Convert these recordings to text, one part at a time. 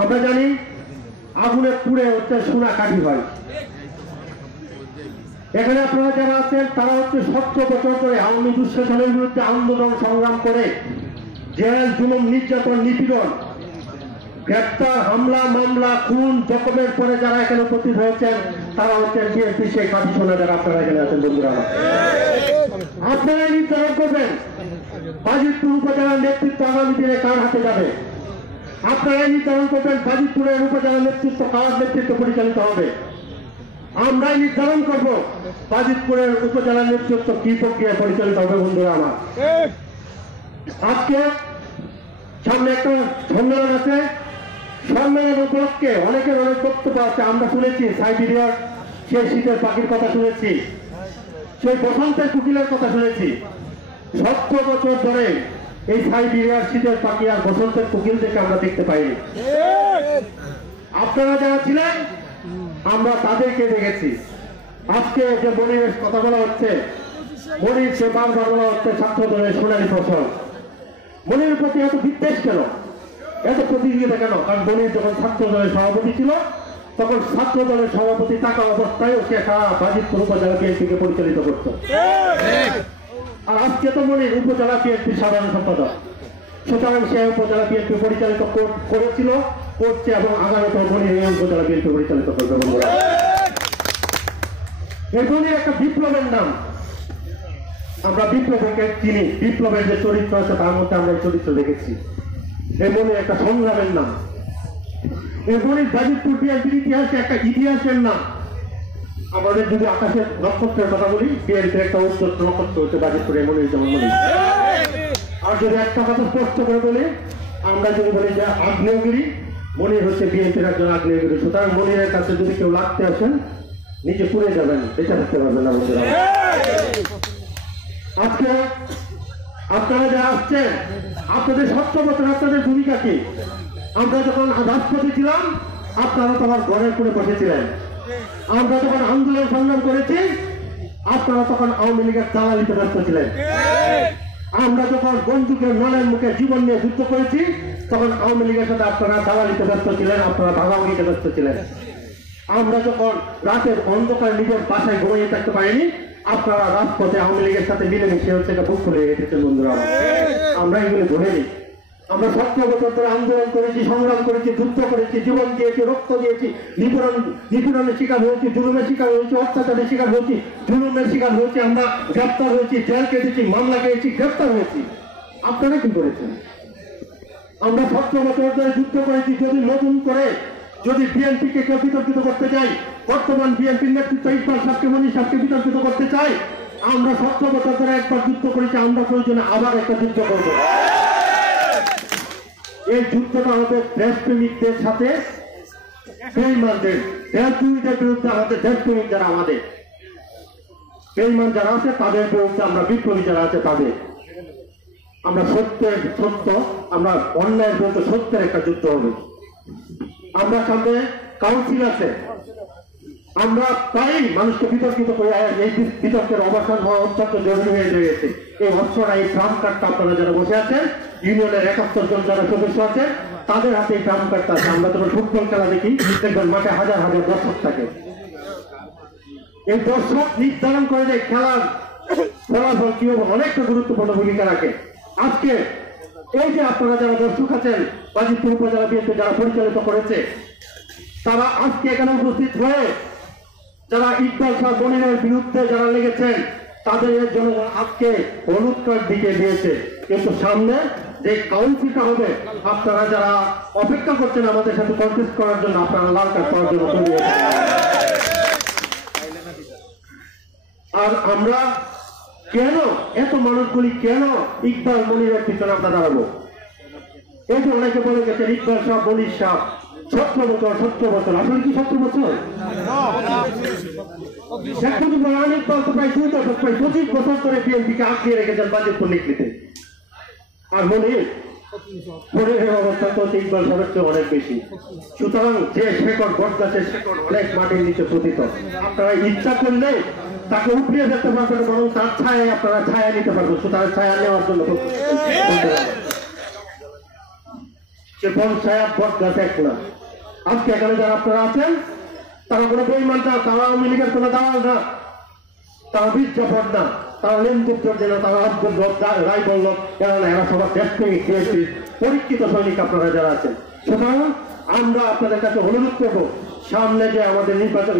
আমরা জানি আগুনে পুড়ে হচ্ছে সোনা কাঠি হয়। এখানে আপনারা যারা আছেন তারা হচ্ছে 17 বছর ধরে আওয়ামী দুঃশাসনের বিরুদ্ধে আন্দোলন সংগ্রাম করে জেল, জুলুম, নির্যাতন, নিপীড়ন, গ্রেপ্তার, হামলা, মামলা, খুন, জখমের পরে যারা এখানে উপস্থিত হয়েছেন তারা হচ্ছেন বিএনপি সেই কাঠি সোনা যারা আপনারা এখানে আছেন। বন্ধুরা, আপনারা নির্ধারণ করবেন বাজিতপুর উপজেলার নেতৃত্ব আগামী দিনে কার হাতে যাবে। আপনারা নির্ধারণ করবেন বাজিতপুরের উপজেলার নেতৃত্ব কার নেতৃত্ব পরিচালিত হবে। আমরাই নির্ধারণ করব বাজিতপুরের উপজেলার নেতৃত্ব কি প্রক্রিয়া পরিচালিত হবে। বন্ধুরা আমার, আজকে সামনে একটা সম্মেলন আছে। সম্মেলন উপলক্ষে অনেকের অনেক বক্তব্য আছে। আমরা শুনেছি সাইবেরিয়ার সেই শীতের পাখির কথা শুনেছি, সেই বসন্তের কুকিলের কথা শুনেছি। 17 বছর ধরে এই সাইবেরিয়ার শীতের পাখি আর বসন্তের কুকিল থেকে আমরা দেখতে পাইনি। আপনারা যারা ছিলেন আমরা তাদেরকে দেখেছি। আজকে যে মনিরের কথা বলা হচ্ছে, মনির সে বারবার বলা হচ্ছে ছাত্র দলের সোনালী ফসল। মনির প্রতি এত বিদ্বেষ কেন, এত প্রতিযোগিতা কেন? কারণ মনির যখন ছাত্র দলের সভাপতি ছিল তখন ছাত্র দলের সভাপতি থাকা অবস্থায় সে সারা বাজিতপুর উপজেলা বিএনপিকে পরিচালিত করত। আর আজকে তো মনির উপজেলা বিএনপির সাধারণ সম্পাদক, সুতরাং সে উপজেলা বিএনপি পরিচালিত করেছিল, করছে এবং আগামীতে মনির এই উপজেলা বিএনপি পরিচালিত করবে। এই মনির একটা বিপ্লবের নাম। আমরা বিপ্লবকে চিনি, বিপ্লবের যে চরিত্র আছে তার মধ্যে আমরা এই চরিত্র দেখেছি। এই মনির একটা সংগ্রামের নাম। এই মনির বাজিতপুর বিএনপির ইতিহাসে একটা ইতিহাসের নাম। আমাদের যদি আকাশের নক্ষত্রের কথা বলি, বিএনপির একটা উজ্জ্বল নক্ষত্র হচ্ছে বাজিতপুরে মনির যেমন মনির। আর যদি একটা কথা স্পষ্ট করে বলি, আমরা যদি বলি যে আগ্নেয়গিরি, মনির হচ্ছে বিএনপির একজন আগ্নেয়গিরি। সুতরাং মনিরের কাছে যদি কেউ লাগতে আসেন নিচে পুড়ে যাবেন, বেঁচে থাকতে পারবেন না। বন্ধুরা, আজকে আপনারা যারা আসছেন আপনাদের 17 বছর আপনাদের ভূমিকা কি? আমরা যখন রাষ্ট্রপতি ছিলাম আপনারা তখন ঘরের করে বসেছিলেন। আমরা যখন আন্দোলন সংগ্রাম করেছি আপনারা তখন আওয়ামী লীগের দালালিতে ব্যস্ত ছিলেন। আমরা যখন বন্দুকের নলের মুখে জীবন নিয়ে যুদ্ধ করেছি তখন আওয়ামী লীগের সাথে আপনারা দালালিতে ব্যস্ত ছিলেন, আপনারা ভাগাভাগিতে ব্যস্ত ছিলেন। আমরা যখন রাতের অন্ধকার নিজের বাসায় ঘুমিয়ে থাকতে পারিনি আপনারা রাজপথে আওয়ামী লীগের সাথে মিলেমিশে হচ্ছে বুক খুলে রেখেছেন। বন্ধুরা, আমরা এগুলো ধরে নিই। আমরা 17 বছর ধরে আন্দোলন করেছি, সংগ্রাম করেছি, যুদ্ধ করেছি, জীবন দিয়েছি, রক্ত দিয়েছি, নিপীড়নের শিকার হয়েছি, জুলুমের শিকার হয়েছি, অত্যাচারের শিকার হয়েছি, জুলুমের শিকার হয়েছি, আমরা গ্রেপ্তার হয়েছি, জেল কেটেছি, মামলা খেয়েছি, গ্রেপ্তার হয়েছি। আপনারা কি করেছেন? আমরা 17 বছর ধরে যুদ্ধ করেছি। যদি নতুন করে যদি বিএনপিকে কেউ বিতর্কিত করতে চাই, বর্তমান বিএনপির নেতৃত্ব ইকবাল সাহেবকে, মনির সাহেবকে বিতর্কিত করতে চাই, আমরা 17 বছর ধরে একবার যুদ্ধ করেছি, আমরা প্রয়োজনে আবার একটা যুদ্ধ করব। এই যুদ্ধটা হবে দেশপ্রেমিকদের সাথে বেঈমানদের, দেশপ্রেমিকদের বিরুদ্ধে। আমাদের দেশপ্রেমিক যারা, আমাদের বেঈমান যারা আছে তাদের বিরুদ্ধে, আমরা বিপ্লবী যারা আছে তাদের। আমরা সত্যের সত্য, আমরা অন্যায়ের বিরুদ্ধে সত্যের একটা যুদ্ধ হবে। আমরা সামনে কাউন্সিল আছে, আমরা প্রায়ই মানুষকে বিতর্কিত করে এই বিতর্কের অবসান হওয়া অত্যন্ত জরুরি হয়ে রয়েছে। এই অস্ত্রটা, এই ট্রাম্প কার্ডটা আপনারা যারা বসে আছেন, ইউনিয়নের 71 জন যারা সদস্য আছে তাদের হাতে এই ট্রাম্প কার্ডটা আছে। আমরা যখন ফুটবল খেলা দেখি দেখবেন মাঠে হাজার হাজার দর্শক থাকে। এই দর্শক নির্ধারণ করে যে খেলার ফলাফল কি হবে, অনেকটা গুরুত্বপূর্ণ ভূমিকা রাখে। আজকে এই যে আপনারা যারা দর্শক আছেন, বাজিতপুর উপজেলা বিএনপি যারা পরিচালিত করেছে, তারা আজকে এখানে উপস্থিত হয়ে যারা ইকবাল শাহ মনিরের বিরুদ্ধে যারা লেগেছেন তাদের জন্য আজকে হলুদ কার্ড দিকে দিয়েছে। কিন্তু সামনে যে কাউন্সিলটা হবে, আপনারা যারা অপেক্ষা করছেন আমাদের সাথে কন্টেস্ট করার জন্য, আপনারা লাল কার্ড পাওয়ার জন্য তৈরি হয়েছে। আর আমরা কেন এত মানুষগুলি কেন ইকবাল মনিরের পিছনে আমরা দাঁড়াবো? এই যে অনেকে বলে গেছেন ইকবাল শাহ, মনির শাহ 17 বছর, 17 বছর। আসলে কি 17 বছর? ইকবাল তো প্রায় 2 দশক, প্রায় 25 বছর ধরে বিএনপিকে আঁকিয়ে রেখেছেন বাজিতপুর নিকলিতে। আর মনিরের অবস্থা তো ইকবাল সাহেবের চেয়ে অনেক বেশি। সুতরাং যে শেকড় বটগাছের শেকড় অনেক মাটির নিচে পতিত। আপনারা ইচ্ছা করলে তাকে উপড়িয়ে যেতে পারবেন, বরং তার ছায় আপনারা ছায়া নিতে পারবেন। সুতরাং ছায়া নেওয়ার জন্য সে পঞ্চায়েত বট গাছ এক না। আজকে এখানে যারা আপনারা আছেন তারা কোনো বেঈমান না, তারা আওয়ামী লীগের কোনো দালাল না, তারা বিজ্ঞাপন না, তারা লেনগুপ্তর না, তারা আব্দুল রায় বল্লভ এরা না, এরা সবার দেশপ্রেমিক পরীক্ষিত সৈনিক আপনারা যারা আছেন। সুতরাং আমরা আপনাদের কাছে অনুরোধ করবো, সামনে যে আমাদের নির্বাচন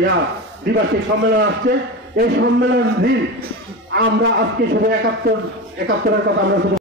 দ্বিবার্ষিক সম্মেলন আসছে, এই সম্মেলন দিন আমরা আজকে শুধু ৭১-৭১-এর কথা আমরা শুধু